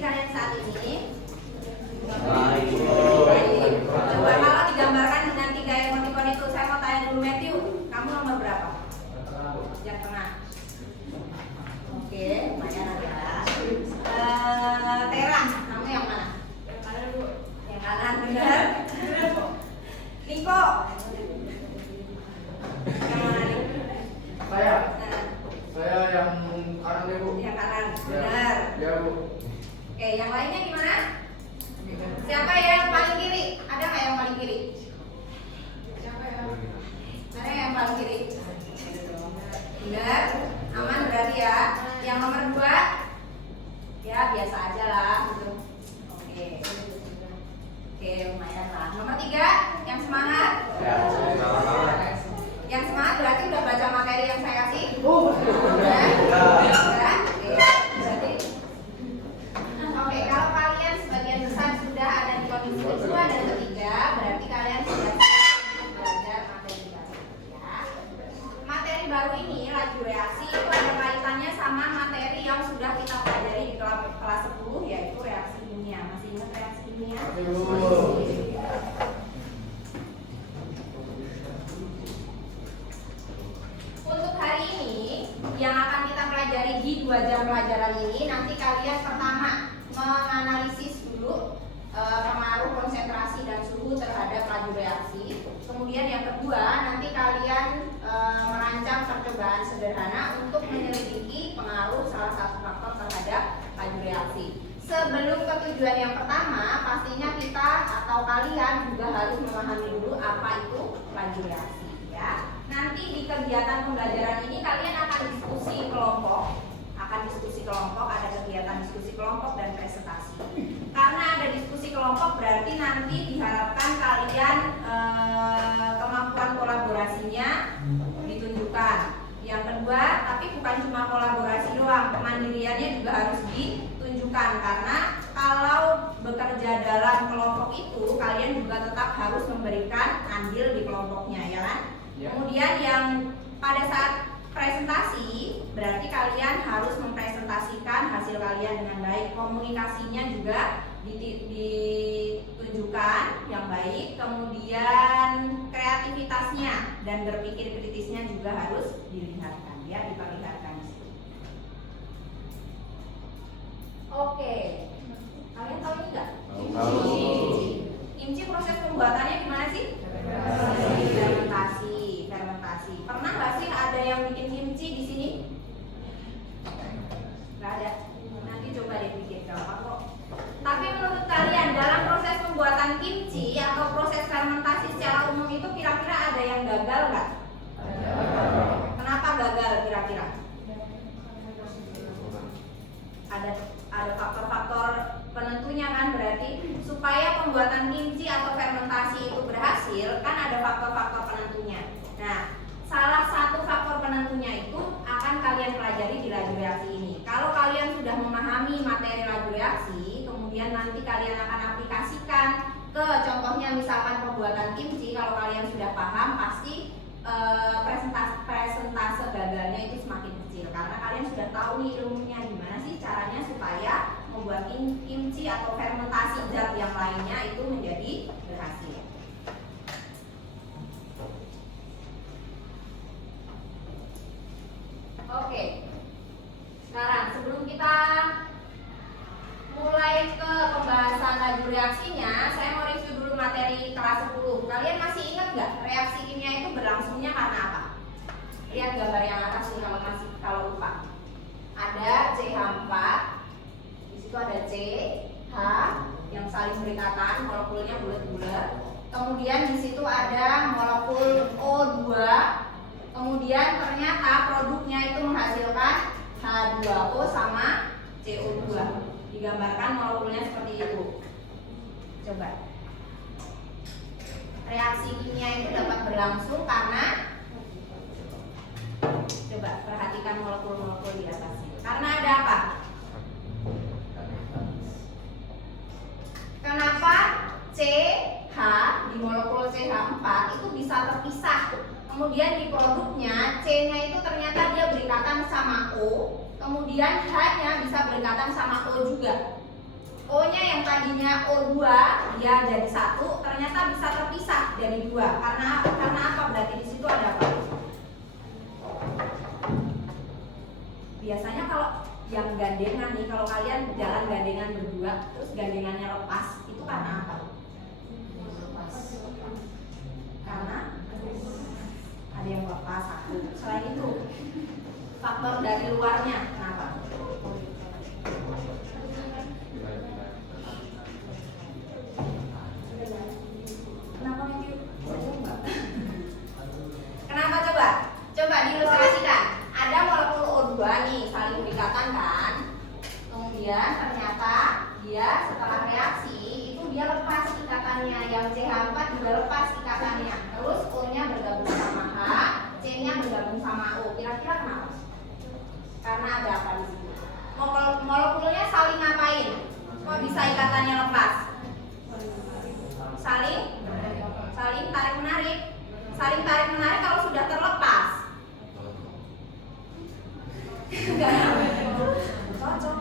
kalian saat ini? Baik. Coba kalau digambarkan dengan 3 emoticon itu, saya mau tanya dulu Matthew, kamu nomor berapa? Yang tengah. Oke, lumayan ada. Tera, kamu yang mana? Yang kanan Bu. Yang kanan, benar? Niko. Yang mana nih? Saya yang kanan deh Bu. Yang kanan, benar. Ya Bu. Oke, yang lainnya gimana? Siapa yang paling kiri? Ada nggak yang paling kiri? Siapa ya? Ada yang paling kiri? Benar, aman berarti ya. Yang nomor 2, ya biasa aja lah gitu. Oke, lumayan lah. Nomor 3, yang semangat. Ya. Yang semangat berarti udah baca materi yang saya kasih. Oh, Udah? Udah? Oke, berarti. Oke, kalau kalian sebagian besar sudah ada di kondisi kedua dan ketiga, berarti kalian sudah siap untuk belajar materi baru ya. Materi baru ini, laju reaksi, itu ada kaitannya sama materi yang sudah kita pelajari di kelas 10, yaitu reaksi kimia. Masih ingat reaksi kimia? Untuk hari ini, yang akan kita pelajari di 2 jam pelajaran ini, nanti kalian pertama menganalisis dulu pengaruh konsentrasi dan suhu terhadap laju reaksi. Kemudian yang kedua, nanti kalian merancang percobaan sederhana untuk menyelidiki pengaruh salah satu faktor terhadap laju reaksi. Sebelum ke tujuan yang pertama, pastinya kita atau kalian juga harus memahami dulu apa itu laju reaksi ya. Nanti di kegiatan pembelajaran ini kalian akan diskusi kelompok, ada kegiatan diskusi kelompok dan presentasi. Karena ada diskusi kelompok berarti nanti diharapkan kalian kemampuan kolaborasinya ditunjukkan. Yang kedua, tapi bukan cuma kolaborasi doang, kemandiriannya juga harus ditunjukkan karena kalau bekerja dalam kelompok itu kalian juga tetap harus memberikan andil di kelompoknya ya kan? Kemudian yang pada saat presentasi berarti kalian harus mempresentasikan hasil kalian dengan baik, komunikasinya juga ditunjukkan yang baik, kemudian kreativitasnya dan berpikir kritisnya juga harus dilihatkan ya, diperlihatkan. Oke, kalian tahu ini nggak? Kimchi proses pembuatannya gimana sih? Fermentasi. Pernah nggak sih ada yang bikin kimchi di sini? Nggak ada. Nanti coba deh bikin, gampang kok. Tapi menurut kalian dalam proses pembuatan kimchi atau proses fermentasi secara umum itu kira-kira ada yang gagal nggak? Kenapa gagal kira-kira? Ada faktor-faktor penentunya kan, berarti supaya pembuatan kimchi atau fermentasi itu berhasil kan ada faktor-faktor penentunya. Nah, salah satu faktor penentunya itu akan kalian pelajari di laju reaksi ini. Kalau kalian sudah memahami materi laju reaksi, kemudian nanti kalian akan aplikasikan ke contohnya misalkan pembuatan kimchi. Kalau kalian sudah paham, pasti presentase gagalnya itu semakin kecil karena kalian sudah tahu nih ilmunya gimana sih caranya supaya membuat kimchi atau fermentasi zat yang lainnya itu menjadi berhasil. Oke, sekarang sebelum kita mulai ke pembahasan laju reaksinya, saya mau review dulu materi kelas 10. Kalian masih ingat nggak reaksi kimia itu berlangsungnya karena apa? Lihat gambar yang atas nih kalau lupa. Ada CH4, di situ ada CH yang saling berdekatan, molekulnya bulat-bulat. Kemudian di situ ada molekul O2. Kemudian ternyata produknya itu menghasilkan H2O sama CO2. Digambarkan molekulnya seperti itu. Coba. Reaksi kimia itu dapat berlangsung karena, coba perhatikan molekul-molekul di atasnya. Karena ada apa? Kenapa CH di molekul CH4 itu bisa terpisah? Kemudian di produknya C-nya itu ternyata dia berikatan sama O, kemudian H-nya bisa berikatan sama O juga. tadinya O2 dia jadi 1, ternyata bisa terpisah dari 2. Karena apa? Berarti di situ ada apa? Biasanya kalau yang gandengan nih, kalau kalian jalan gandengan berdua, terus gandengannya lepas, itu karena apa? Karena ada yang lepas satu. Selain itu, faktor dari luarnya, kenapa? Kenapa nih? Kenapa coba? Coba diilustrasikan. Ada molekul O2 nih saling berdekatan kan? Kemudian ternyata dia setelah reaksi itu dia lepas ikatannya, yang CH4 juga lepas ikatannya. Terus O-nya bergabung sama H, C-nya bergabung sama O. Kira-kira kenapa? Karena ada apa di situ? Molekulnya saling ngapain? Kok bisa ikatannya lepas? Saling tarik menarik. Saling tarik menarik kalau sudah terlepas. Cocok.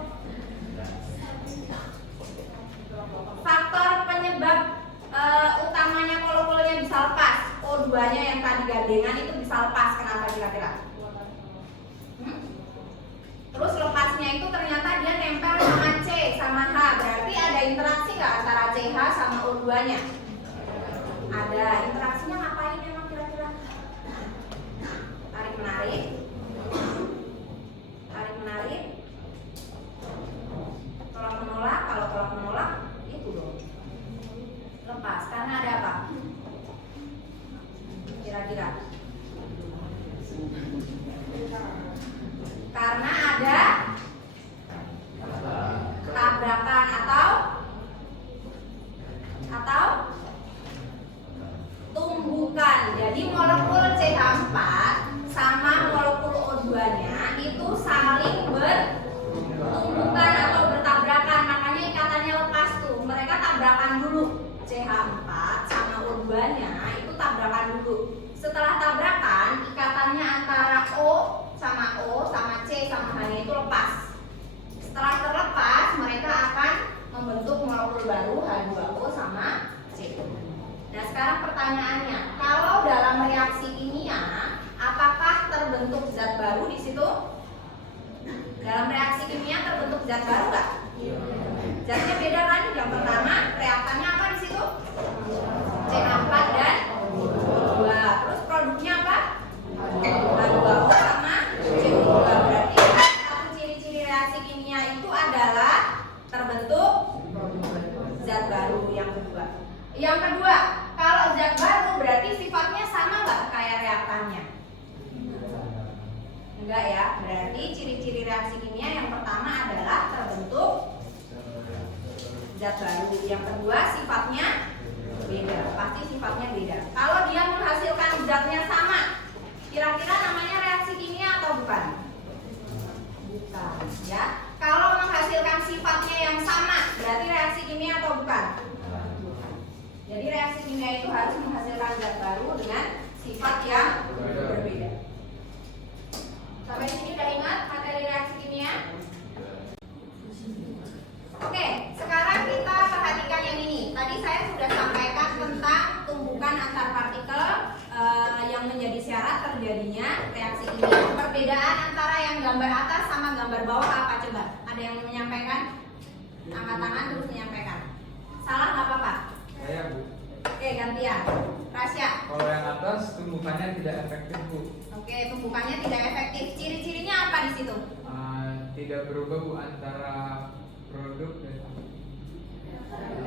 Faktor penyebab utamanya molekulnya bisa lepas, O2-nya yang tadi gandengan itu bisa lepas. Kenapa kira-kira? Terus lepasnya itu ternyata dia nempel sama C sama H. Berarti ada interaksi nggak antara CH sama O2-nya? Ada. Interaksinya ngapain emang kira-kira? Tarik menarik. Tarik menarik. Tolak menolak. Kalau tolak menolak itu dong. Lepas. Karena ada apa? Kira-kira? Karena ada tabrakan atau tumbukan. Jadi molekul CH4 sama molekul O2-nya itu saling bertumbukan atau bertabrakan. Makanya ikatannya lepas tuh. Mereka tabrakan dulu. CH4 sama O2-nya itu tabrakan dulu. Setelah tabrakan, ikatannya antara O sama C sama H-nya itu lepas. Setelah terlepas, mereka akan membentuk molekul baru H2O sama C. Nah, sekarang pertanyaannya, kalau dalam reaksi kimia, apakah terbentuk zat baru di situ? Dalam reaksi kimia terbentuk zat baru nggak? Zatnya beda kan? Yang pertama, reaktannya apa di situ? CH4 dan O2. Terus produknya apa? H2O sama CO2. Berarti satu ciri-ciri reaksi kimia itu adalah terbentuk zat baru. Yang kedua, kalau zat baru berarti sifatnya sama nggak kayak reaktannya? Enggak ya. Berarti ciri-ciri reaksi kimia yang pertama adalah terbentuk zat baru. Yang kedua sifatnya beda. Pasti sifatnya beda. Kalau dia menghasilkan zatnya sama, kira-kira namanya reaksi kimia atau bukan? Bukan, ya. Kalau menghasilkan sifatnya yang sama, berarti reaksi kimia atau bukan? Jadi reaksi kimia itu harus menghasilkan zat baru dengan sifat yang berbeda. Sampai sini udah ingat materi reaksi kimia? Oke, sekarang kita perhatikan yang ini. Tadi saya sudah sampaikan tentang tumbukan antar partikel yang menjadi syarat terjadinya reaksi kimia. Perbedaan antara yang gambar atas sama gambar bawah apa coba? Ada yang menyampaikan? Angkat tangan terus menyampaikan. Salah nggak apa-apa? Saya, Bu. Oke, gantian. Rasya. Kalau yang atas tumbukannya tidak efektif, Bu. Oke, tumbukannya tidak efektif. Ciri-cirinya apa di situ? Tidak berubah, Bu, antara produk dan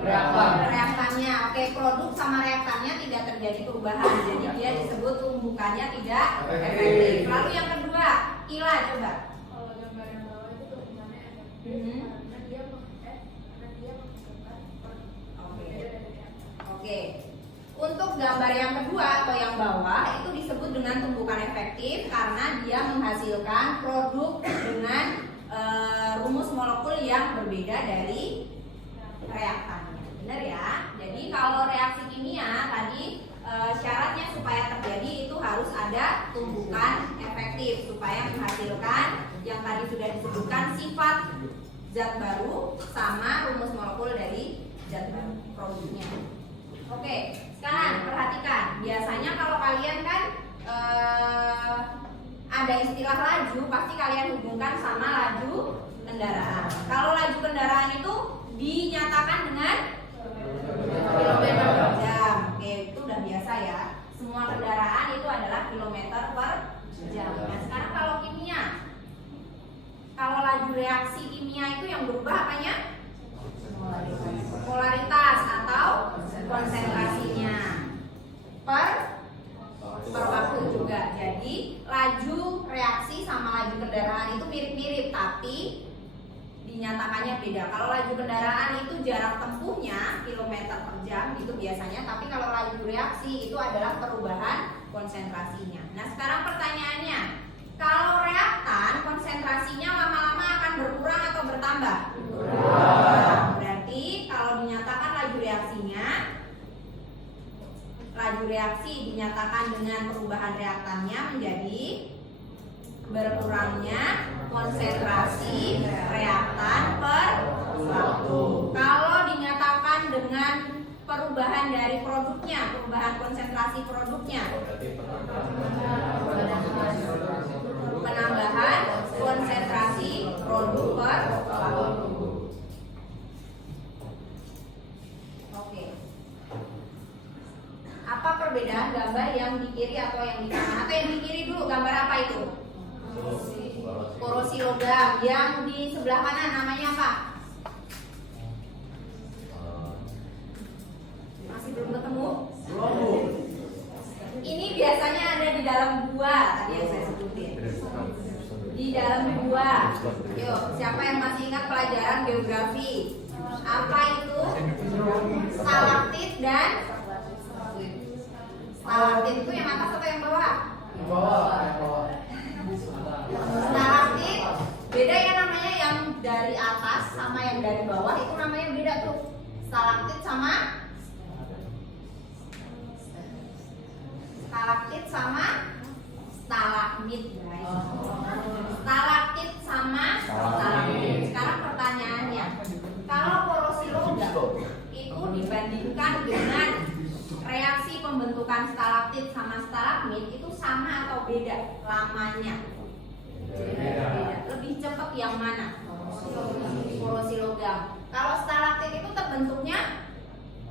reaktannya. Oke, produk sama reaktannya tidak terjadi perubahan. Jadi dia disebut tumbukannya tidak efektif. Lalu yang kedua, Ila coba. Kalau gambar yang bawah itu tumbukannya efektif karena dia menghasilkan Oke. Untuk gambar yang kedua atau yang bawah itu disebut dengan tumbukan efektif karena dia menghasilkan produk dengan rumus molekul yang berbeda dari reaktannya. Benar ya? Jadi kalau reaksi kimia tadi syaratnya supaya terjadi itu harus ada tumbukan efektif supaya menghasilkan yang tadi sudah disebutkan sifat zat baru sama rumus molekul dari beda. Kalau laju kendaraan itu jarak tempuhnya kilometer per jam itu biasanya, tapi kalau laju reaksi itu adalah perubahan konsentrasinya. Nah, sekarang pertanyaannya, kalau reaktan konsentrasinya lama-lama akan berkurang atau bertambah? Berkurang. Berarti kalau dinyatakan laju reaksi dinyatakan dengan perubahan reaktannya menjadi berkurangnya konsentrasi reaktan per waktu. Kalau dinyatakan dengan perubahan dari produknya, perubahan konsentrasi produknya, penambahan konsentrasi produk per waktu. Oke. Apa perbedaan gambar yang di kiri atau yang di kanan? Atau yang di kiri dulu, gambar apa itu? Korosi logam. Yang di sebelah kanan namanya apa? Masih belum ketemu? Ini biasanya ada di dalam gua, tadi yang saya sebutin. Di dalam gua. Yuk, siapa yang masih ingat pelajaran geografi? Apa itu? Stalaktit dan stalaktit itu yang atas atau yang bawah? Stalaktit beda ya namanya, yang dari atas sama yang dari bawah itu namanya beda tuh. Stalaktit sama stalagmit, guys. Stalaktit sama stalagmit. Sekarang pertanyaannya, kalau korosi logam itu dibandingkan dengan reaksi pembentukan stalaktit sama stalagmit itu sama atau beda lamanya? Beda. Lebih cepat yang mana? Korosi logam. Kalau stalaktit itu terbentuknya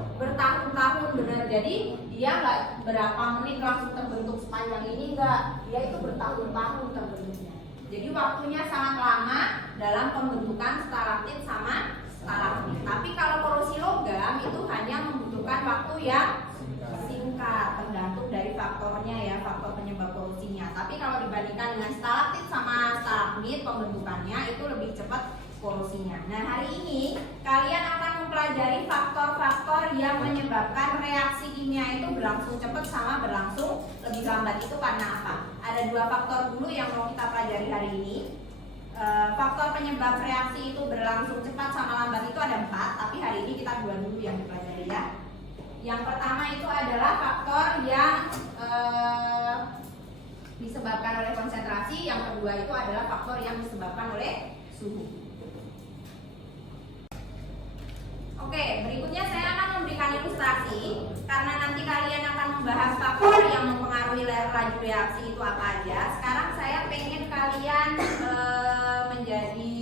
bertahun-tahun, benar. Jadi dia nggak berapa menit langsung terbentuk sepanjang ini, enggak. Dia itu bertahun-tahun terbentuknya. Jadi waktunya sangat lama dalam pembentukan stalaktit sama stalagmit. Tapi kalau korosi logam itu hanya membutuhkan waktu yang singkat, tergantung dari faktornya ya, faktor penyebab korosinya. Tapi kalau dibandingkan dengan stalaktit sama stalagmit, pembentukannya itu lebih cepat korosinya. Nah, hari ini kalian akan mempelajari faktor-faktor yang menyebabkan reaksi kimia itu berlangsung cepat sama berlangsung lebih lambat. Itu karena apa? Ada dua faktor dulu yang mau kita pelajari hari ini. Faktor penyebab reaksi itu berlangsung cepat sama lambat itu ada 4, tapi hari ini kita dua dulu yang dipelajari ya. Yang pertama itu adalah faktor yang disebabkan oleh konsentrasi, yang kedua itu adalah faktor yang disebabkan oleh suhu. Oke, berikutnya saya akan memberikan ilustrasi karena nanti kalian akan membahas faktor yang mempengaruhi laju reaksi itu apa aja. Sekarang saya pengen kalian menjadi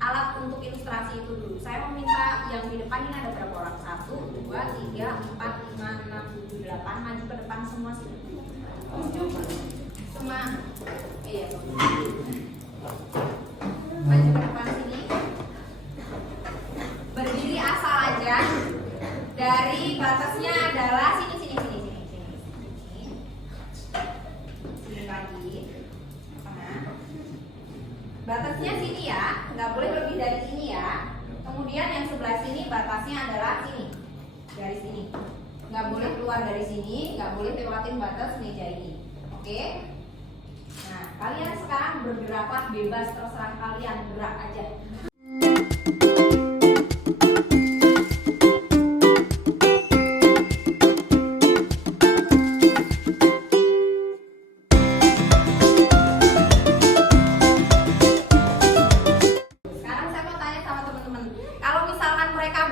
alat untuk ilustrasi itu dulu. Saya meminta yang di depan ini ada berapa orang? 1, 2, 3, 4, 5, 6, 7, 8. Maju ke depan semua sih. 7 semua. Iya, maju ke depan sini. Berdiri asal aja. Dari batasnya adalah sini lagi. Tengah. Batasnya sini ya, nggak boleh lebih dari sini ya. Kemudian yang sebelah sini batasnya adalah sini, dari sini. Nggak boleh keluar dari sini, nggak boleh lewatin batas meja ini. Oke? Nah, kalian sekarang bergeraklah bebas, terserah kalian, gerak aja.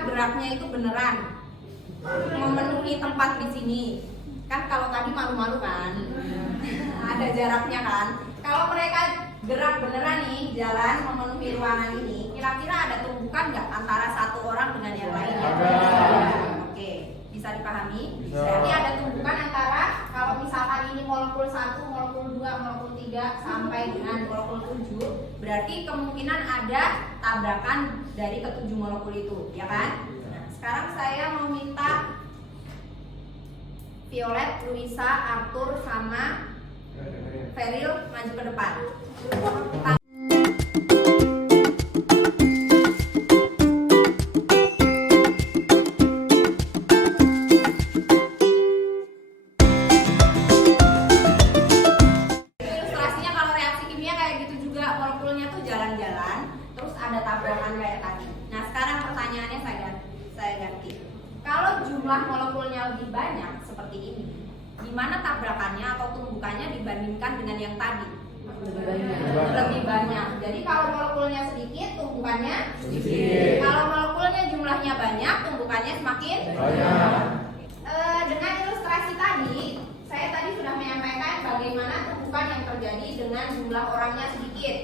Geraknya itu beneran memenuhi tempat di sini. Kan kalau tadi malu-malu kan, ada jaraknya kan. Kalau mereka gerak beneran nih, jalan memenuhi ruangan ini, kira-kira ada tumbukan nggak antara satu orang dengan yang lainnya? Oke, bisa dipahami? Berarti ada tumbukan antara, kalau misalkan ini molekul 1, molekul 2, molekul 3 sampai dengan molekul 7, berarti kemungkinan ada tabrakan dari ketujuh molekul itu, ya kan? Nah, sekarang saya mau minta Violet, Luisa, Arthur, sama Feril maju ke depan. jumlah molekulnya lebih banyak seperti ini, di mana tabrakannya atau tumbukannya dibandingkan dengan yang tadi? Lebih banyak. Jadi kalau molekulnya sedikit, tumbukannya sedikit. Kalau molekulnya jumlahnya banyak, tumbukannya semakin banyak. Dengan ilustrasi tadi, saya tadi sudah menyampaikan bagaimana tumbukan yang terjadi dengan jumlah orangnya sedikit.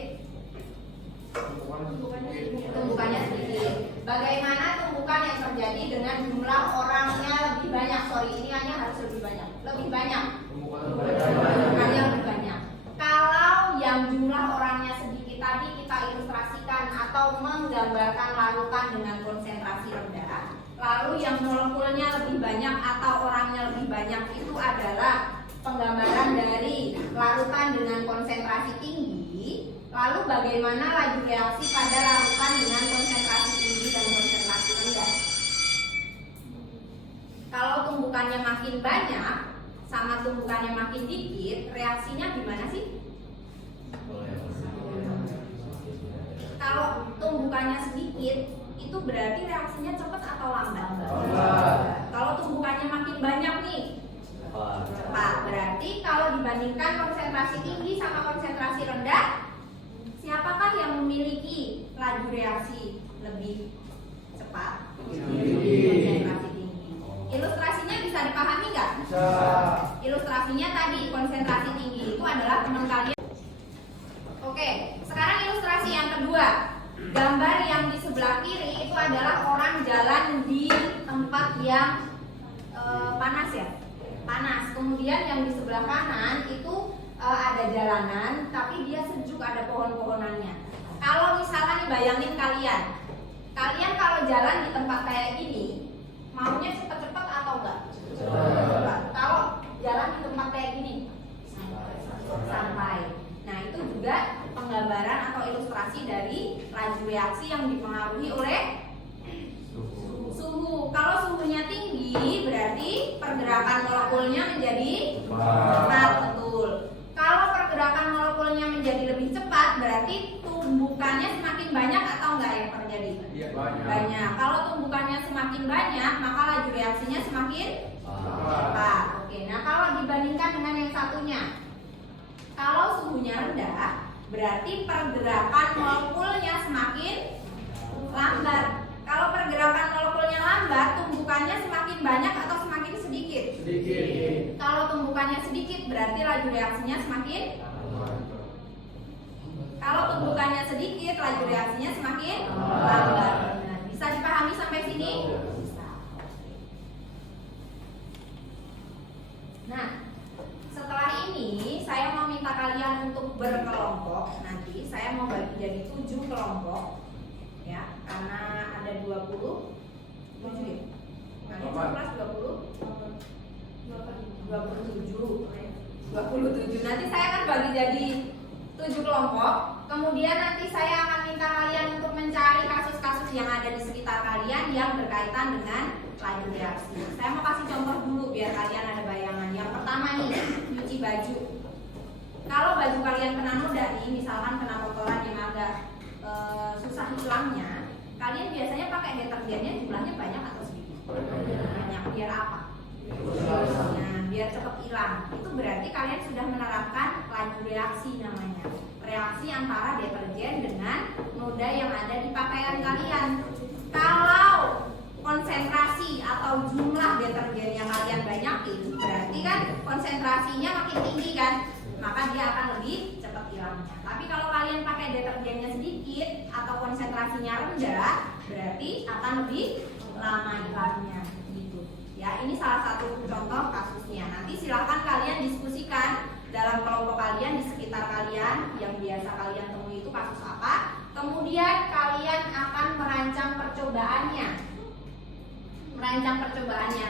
Tumbukannya sedikit. Bagaimana tumbukan yang terjadi dengan jumlah orangnya lebih banyak? Sorry, ini hanya harus lebih banyak. Lebih banyak. Tumbukannya lebih banyak. Kalau yang jumlah orangnya sedikit tadi kita ilustrasikan atau menggambarkan larutan dengan konsentrasi rendah, lalu yang molekulnya lebih banyak atau orangnya lebih banyak itu adalah penggambaran dari larutan dengan konsentrasi tinggi. Lalu bagaimana laju reaksi pada larutan dengan konsentrasi tinggi dan konsentrasi rendah? Kalau tumbukannya makin banyak sama tumbukannya makin dikit, reaksinya gimana sih? Kalau tumbukannya sedikit, itu berarti reaksinya cepat atau lambat? Kalau tumbukannya makin banyak nih, cepat. Berarti kalau dibandingkan konsentrasi tinggi sama konsentrasi rendah, siapakah yang memiliki laju reaksi lebih cepat? Konsentrasi tinggi. Ilustrasinya bisa dipahami nggak? Bisa. Ilustrasinya tadi konsentrasi tinggi itu adalah teman kalian. Oke, sekarang ilustrasi yang kedua. Gambar yang di sebelah kiri itu adalah orang jalan di tempat yang panas ya, panas. Kemudian yang di sebelah kanan itu ada jalanan, tapi dia sejuk, ada pohon-pohonannya. Kalau misalkan bayangin kalian kalau jalan di tempat kayak gini, maunya cepet-cepet atau enggak? Cepat. Kalau jalan di tempat kayak gini, santai. Nah, itu juga penggambaran atau ilustrasi dari laju reaksi yang dipengaruhi oleh suhu. Kalau suhunya tinggi, berarti pergerakan molekulnya menjadi cepat, betul. Kalau pergerakan molekulnya menjadi lebih cepat, berarti tumbukannya semakin banyak atau enggak yang terjadi? Iya, banyak. Banyak. Kalau tumbukannya semakin banyak, maka laju reaksinya semakin cepat. Oke, nah kalau dibandingkan dengan yang satunya, kalau suhunya rendah, berarti pergerakan molekulnya semakin lambat. Kalau pergerakan molekulnya lambat, tumbukannya semakin banyak atau semakin sedikit? Sedikit. Kalau tumbukannya sedikit, berarti laju reaksinya semakin. Kalau tumbukannya sedikit, laju reaksinya semakin lambat. Nah, bisa dipahami sampai sini? Bisa. Nah, setelah ini saya mau minta kalian untuk berkelompok. Nanti saya mau bagi jadi 7 kelompok, ya, karena ada 27 ya. Kalian 27. Nanti saya akan bagi jadi 7 kelompok. Kemudian nanti saya akan minta kalian untuk mencari kasus-kasus yang ada di sekitar kalian yang berkaitan dengan laju reaksi. Saya mau kasih contoh dulu biar kalian ada bayangan. Yang pertama nih, cuci baju. Kalau baju kalian kena noda nih, misalkan kena kotoran yang agak susah hilangnya, kalian biasanya pakai deterjennya jumlahnya banyak atau sedikit? Banyak. Biar apa? Nah, biar cepat hilang. Itu berarti kalian sudah menerapkan laju reaksi namanya. Reaksi antara deterjen dengan noda yang ada di pakaian kalian. Kalau konsentrasi atau jumlah deterjen yang kalian banyakin, berarti kan konsentrasinya makin tinggi kan, maka dia akan lebih cepat hilangnya. Tapi kalau kalian pakai deterjennya sedikit atau konsentrasinya rendah, berarti akan lebih lama hilangnya gitu. Ya, ini salah satu contoh kasusnya. Nanti silakan kalian diskusikan dalam kelompok kalian, di sekitar kalian yang biasa kalian temui itu kasus apa. Kemudian kalian akan merancang percobaannya.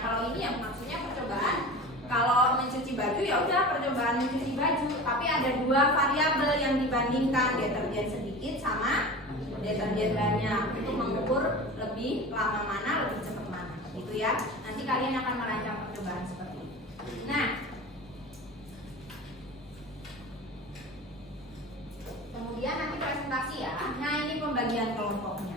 Kalau ini yang maksudnya percobaan, kalau mencuci baju ya udah percobaan mencuci baju. Tapi ada 2 variabel yang dibandingkan, deterjen sedikit sama deterjen banyak. Untuk mengukur lebih lama mana, lebih cepat mana, gitu ya. Nanti kalian akan merancang percobaan seperti ini. Nah, kemudian nanti presentasi ya. Nah, ini pembagian kelompoknya.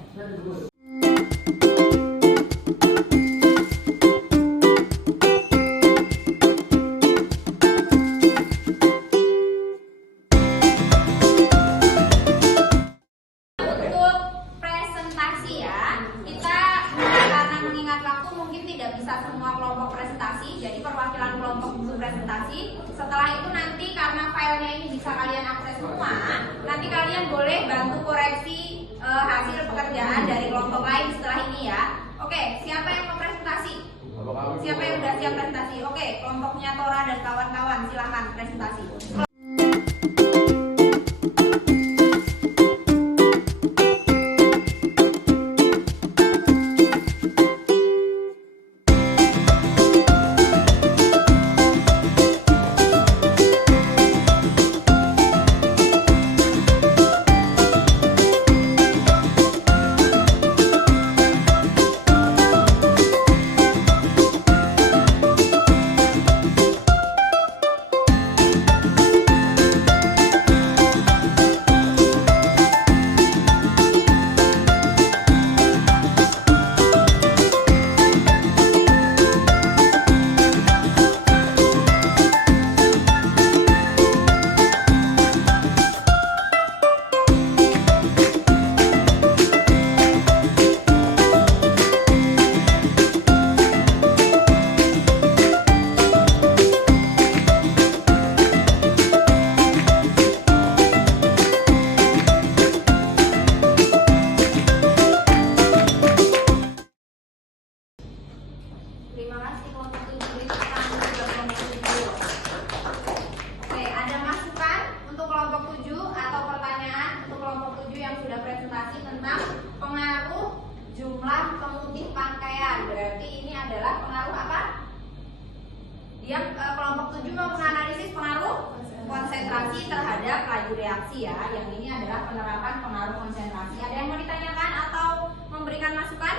mungkin tidak bisa semua kelompok presentasi, jadi perwakilan kelompok butuh presentasi. Setelah itu nanti karena filenya ini bisa kalian akses semua, nanti kalian boleh bantu koreksi hasil pekerjaan dari kelompok lain setelah ini ya. Oke, siapa yang mau presentasi? Siapa yang udah siap presentasi? Oke, kelompoknya Tora dan kawan-kawan silahkan presentasi. Terima kasih kelompok 7. Oke, ada masukan untuk kelompok 7 atau pertanyaan untuk kelompok 7 yang sudah presentasi tentang pengaruh jumlah pemutih pakaian. Berarti ini adalah pengaruh apa? Dia kelompok 7 mau menganalisis pengaruh konsentrasi terhadap laju reaksi ya. Yang ini adalah penerapan pengaruh konsentrasi. Ada yang mau ditanyakan atau memberikan masukan?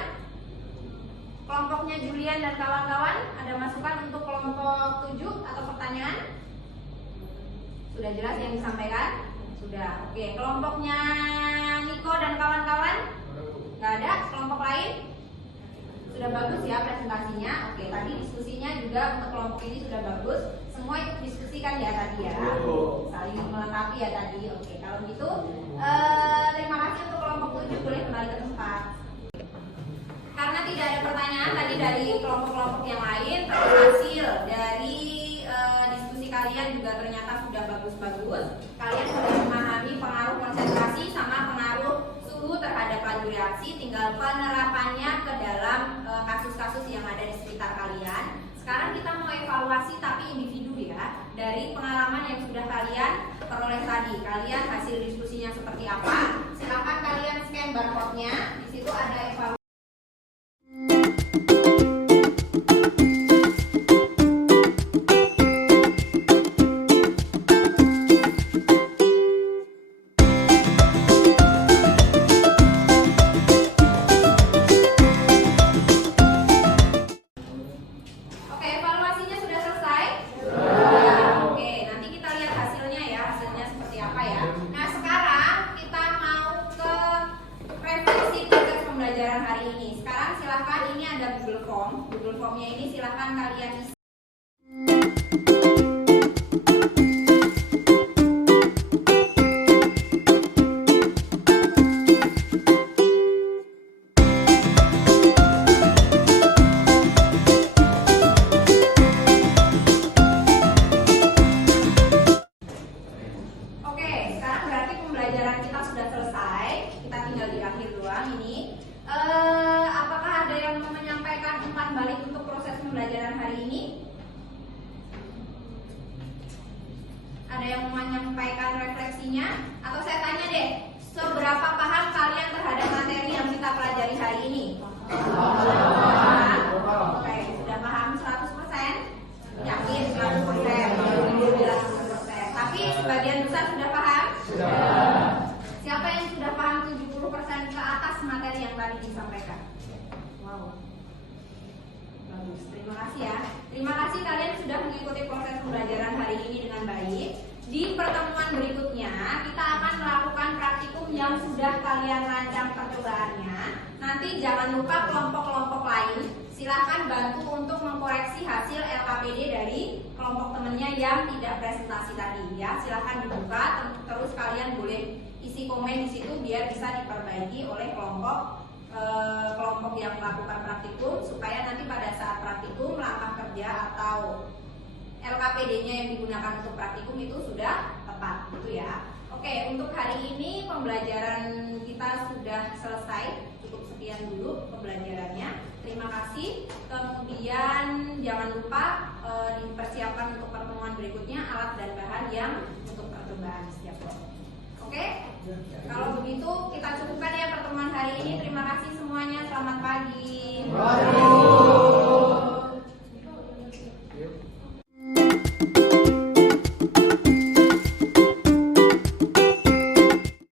Kelompoknya Julian dan kawan-kawan, ada masukan untuk kelompok 7 atau pertanyaan? Sudah jelas yang disampaikan? Sudah. Oke, kelompoknya Niko dan kawan-kawan? Nggak ada? Kelompok lain? Sudah bagus ya presentasinya. Oke, tadi diskusinya juga untuk kelompok ini sudah bagus. Semua ikut diskusikan ya tadi ya. Saling melengkapi ya tadi. Oke, kalau gitu terima kasih untuk kelompok 7, boleh kembali ke tempat. Karena tidak ada pertanyaan tadi dari kelompok-kelompok yang lain, tapi hasil dari diskusi kalian juga ternyata sudah bagus-bagus. Kalian sudah memahami pengaruh konsentrasi sama pengaruh suhu terhadap laju reaksi, tinggal penerapannya ke dalam kasus-kasus yang ada di sekitar kalian. Sekarang kita mau evaluasi tapi individu ya, dari pengalaman yang sudah kalian peroleh tadi. Kalian hasil diskusinya seperti apa? Silakan kalian scan barcode-nya. Di situ ada evaluasi. Google Form-nya ini silahkan kalian isi. Oke, sekarang berarti pembelajaran kita sudah selesai. Kita tinggal di akhir doang ini. Apakah ada yang mau menyampaikan umpan balik untuk proses pembelajaran hari ini? Ada yang mau menyampaikan refleksinya? Atau saya tanya deh, seberapa paham kalian terhadap materi yang kita pelajari hari ini? Oke, sudah paham 100%? Yakin 100%? Tapi sebagian besar sudah paham? Siapa yang sudah paham 70% ke atas materi yang tadi disampaikan? Wow, bagus, terima kasih ya. Terima kasih kalian sudah mengikuti proses pembelajaran hari ini dengan baik. Di pertemuan berikutnya kita akan melakukan praktikum yang sudah kalian rancang percobaannya. Nanti jangan lupa kelompok-kelompok lain silahkan bantu untuk mengkoreksi hasil LKPD dari kelompok temennya yang tidak presentasi tadi ya. Silahkan dibuka, terus kalian boleh isi komen di situ biar bisa diperbaiki oleh kelompok kelompok yang melakukan praktikum supaya nanti pada saat praktikum langkah kerja atau LKPD-nya yang digunakan untuk praktikum itu sudah tepat gitu ya. Oke, untuk hari ini pembelajaran kita sudah selesai. Cukup sekian dulu pembelajarannya. Terima kasih. Kemudian jangan lupa dipersiapkan untuk pertemuan berikutnya alat dan bahan yang untuk percobaan setiap kelompok. Oke? Kalau begitu kita cukupkan ya pertemuan hari ini. Terima kasih semuanya. Selamat pagi.